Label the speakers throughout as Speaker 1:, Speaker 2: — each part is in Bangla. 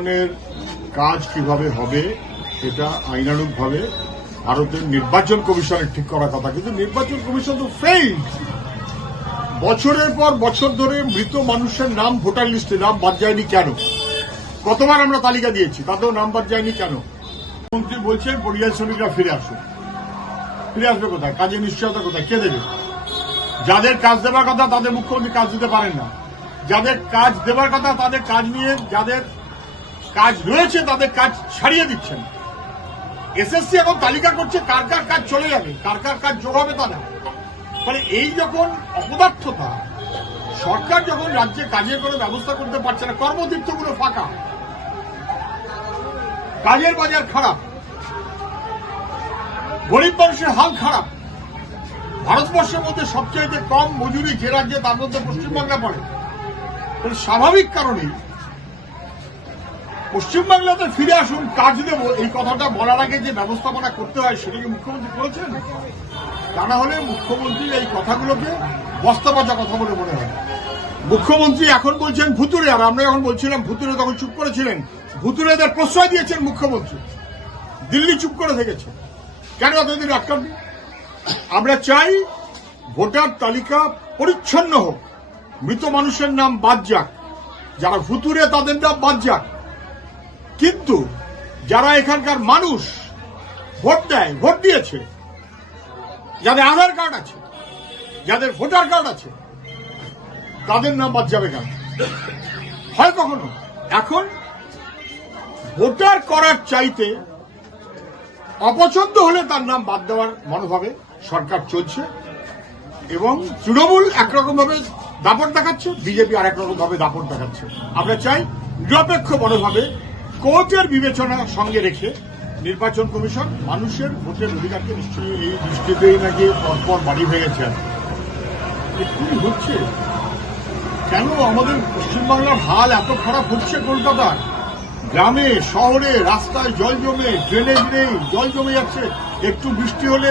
Speaker 1: কমিশনের কাজ কীভাবে হবে এটা আইনানুগভাবে ভারতের নির্বাচন কমিশনের ঠিক করার কথা। কিন্তু নির্বাচন কমিশন তো ফেইল্ড বছরের পর বছর ধরে মৃত মানুষের নাম ভোটার লিস্টে নাম বাদ যায়নি কেন? কতবার আমরা তালিকা দিয়েছি, তাতেও নাম বাদ যায়নি কেন? মন্ত্রী বলছেন পরিযায়ী শ্রমিকরা ফিরে আসুন। ফিরে আসবে কোথায়? কাজে নিশ্চয়তা কোথায়? কে দেবে? যাদের কাজ দেওয়ার কথা তাদের মুখ্যমন্ত্রী কাজ দিতে পারেন না। যাদের কাজ দেওয়ার কথা তাদের কাজ নিয়ে, যাদের কাজ রয়েছে তাদের কাজ ছাড়িয়ে দিচ্ছেন। এসএসসি এখন তালিকা করছে কার কার কাজ চলে যাবে, কার কার কাজ যোগ হবে তা না। মানে এই যখন অপদার্থতা, সরকার যখন রাজ্যে কাজের কোনো ব্যবস্থা করতে পারছে না কর্মতীর্থগুলো ফাঁকা। কাজের বাজার খারাপ। গরিব মানুষের হাল খারাপ। ভারতবর্ষের মধ্যে সবচাইতে কম মজুরি যে রাজ্যে, তার মধ্যে পশ্চিমবাংলা পড়ে। স্বাভাবিক কারণেই পশ্চিমবাংলাতে ফিরে আসুন, কাজ দেবো। এই কথাটা বলার আগে যে ব্যবস্থাপনা করতে হয়, সেটা কি মুখ্যমন্ত্রী করেছেন? তা না হলে মুখ্যমন্ত্রীর এই কথাগুলোকে বস্তাবাজা কথা বলে মনে হয়। মুখ্যমন্ত্রী এখন বলছেন ভুতুরে আর আমরা যখন বলছিলাম ভুতুরে তখন চুপ করেছিলেন। ভুতুরেদের প্রশ্রয় দিয়েছেন মুখ্যমন্ত্রী। দিল্লি চুপ করে থেকেছে। কেন এতদিন আটকান আমরা চাই ভোটার তালিকা পরিচ্ছন্ন হোক। মৃত মানুষের নাম বাদ যাক। যারা ভুতুরে তাদের নাম বাদ যাক। কিন্তু যারা এখানকার মানুষ ভোট দেয়, ভোট দিয়েছে, যাদের আধার কার্ড আছে, যাদের ভোটার কার্ড আছে, তাদের নাম বাদ যাবে কেন? হয় কখনো? এখন ভোটার করার চাইতে অপছন্দ হলে তার নাম বাদ দেওয়ার মনোভাবে সরকার চলছে এবং তৃণমূল একরকম ভাবে দাপট দেখাচ্ছে, বিজেপি আর রকম ভাবে দাপট দেখাচ্ছে। আমরা চাই নিরপেক্ষ মনোভাবে কোর্টের বিবেচনা সঙ্গে রেখে নির্বাচন কমিশন মানুষের ভোটের অধিকারকে নিশ্চয়ই এই দৃষ্টিতেই নাকি পরপর বাড়ি ভেঙেছে। এক্ষুনি হচ্ছে? কেন আমাদের পশ্চিমবাংলার হাল এত খারাপ হচ্ছে কলকাতার গ্রামে, শহরে, রাস্তায় জল জমে ড্রেনেজ নেই, জল জমে যাচ্ছে। একটু বৃষ্টি হলে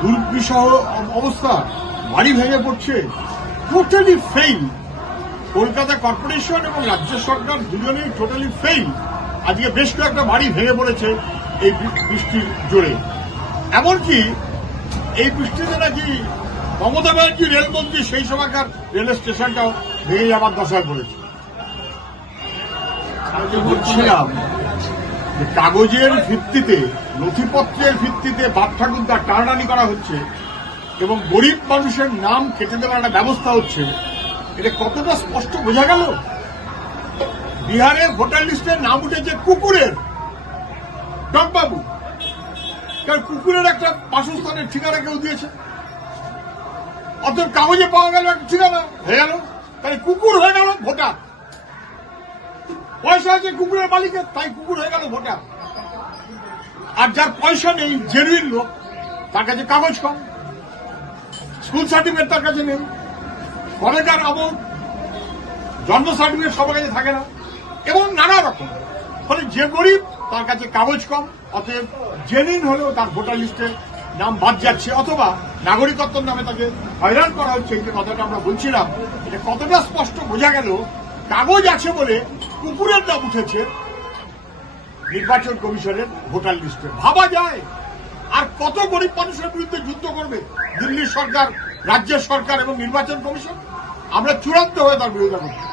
Speaker 1: দুর্বিষহ অবস্থা, বাড়ি ভেঙে পড়ছে। টোটালি ফেইল কলকাতা কর্পোরেশন এবং রাজ্য সরকার দুজনেই টোটালি ফেইল আজকে বেশ কয়েকটা বাড়ি ভেঙে পড়েছে এই বৃষ্টির জোরে। এমনকি এই বৃষ্টিতে নাকি মমতা ব্যানার্জি রেলমন্ত্রী, সেই সময়কার রেল স্টেশনটাও ভেঙে যাবার দশায় পড়েছে। বলছিলাম যে কাগজের ভিত্তিতে, নথিপত্রের ভিত্তিতে বাপ ঠাকুরদা টানাটানি করা হচ্ছে এবং গরিব মানুষের নাম কেটে দেওয়ার একটা ব্যবস্থা হচ্ছে। এটা কতটা স্পষ্ট বোঝা গেল? বিহারে ভোটার লিস্টে নাম উঠেছে কুকুরের। ডকবাবু কারণ কুকুরের একটা বাসস্থানের ঠিকানা কেউ দিয়েছে। অতএব কাগজে পাওয়া গেল একটা ঠিকানা। হয়ে গেল। তাই কুকুর হয়ে গেল ভোটার। পয়সা আছে কুকুরের মালিকের, তাই কুকুর হয়ে গেল ভোটার। আর যার পয়সা নেই, জেনুইন লোক, তার কাছে কাগজ কম। স্কুল সার্টিফিকেট তার কাছে নেই। কলেজার আমল জন্ম সার্টিফিকেট সবার কাছে থাকে না। এবং নানা রকম। ফলে যে গরিব, তার কাছে কাগজ কম, অতএব জেনিন হলেও তার ভোটার লিস্টে নাম বাদ যাচ্ছে, অথবা নাগরিকত্বর নামে তাকে হয়রান করা হচ্ছে, এই যে কথাটা আমরা বলছিলাম, এটা কতটা স্পষ্ট বোঝা গেল, কাগজ আছে বলে কুকুরের নাম উঠেছে নির্বাচন কমিশনের ভোটার লিস্টে। ভাবা যায়, আর কত গরিব মানুষের বিরুদ্ধে যুদ্ধ করবে দিল্লি সরকার? রাজ্য সরকার এবং নির্বাচন কমিশন আমরা চূড়ান্ত হয়ে তার বিরোধিতা করছি।